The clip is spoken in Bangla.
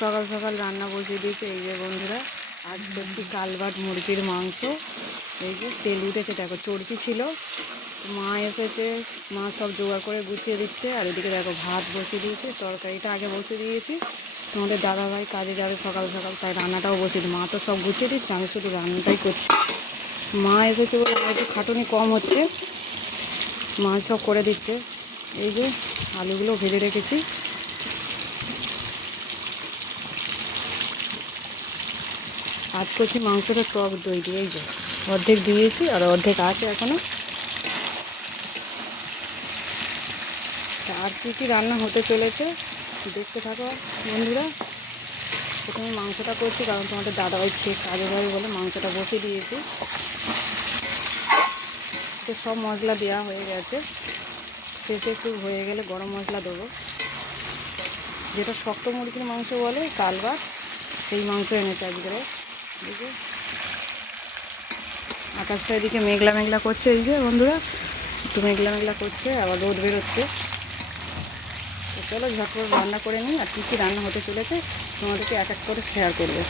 সকাল সকাল রান্না বসিয়ে দিয়েছে। এই যে বন্ধুরা, আজ করছি কালবাট মুরগির মাংস। এই যে তেল উঠেছে, দেখো চর্বি ছিল। মা এসেছে, মা সব জোগাড় করে গুছিয়ে দিচ্ছে। আর এদিকে দেখো ভাত বসিয়ে দিয়েছে, তরকারিটা আগে বসিয়ে দিয়েছি। তোমাদের দাদাভাই কাজে যাবে সকাল সকাল, তাই রান্নাটাও বসিয়ে দিই। মা তো সব গুছিয়ে দিচ্ছে, আমি শুধু রান্নাটাই করছি। মা এসেছে বলে আমার একটু খাটুনি কম হচ্ছে, মা সব করে দিচ্ছে। এই যে আলুগুলো ভেজে রেখেছি। আজ করছি মাংসটা টক দই দিয়ে। এই যে অর্ধেক দিয়েছি আর অর্ধেক আছে এখনও। আর কী কী রান্না হতে চলেছে দেখতে থাকো বন্ধুরা। প্রথমে মাংসটা করছি, কারণ তোমাদের দাদাভাই খেয়ে কাজে যাবে বলে মাংসটা বসিয়ে দিয়েছি। তো সব মশলা দেওয়া হয়ে গেছে, শেষে একটু হয়ে গেলে গরম মশলা দেবো। যেটা শক্ত মুরগির মাংস বলে কালবাট, সেই মাংস এনেছে আজকে। এই যে আকাশটা এদিকে মেঘলা মেঘলা করছে। এই যে বন্ধুরা, একটু মেঘলা মেঘলা করছে, আবার রোদ বেরোচ্ছে। তো চলো ঝটপট রান্না করে নিই। আর কী কী রান্না হতে চলেছে তোমাদেরকে এক এক করে শেয়ার করবে।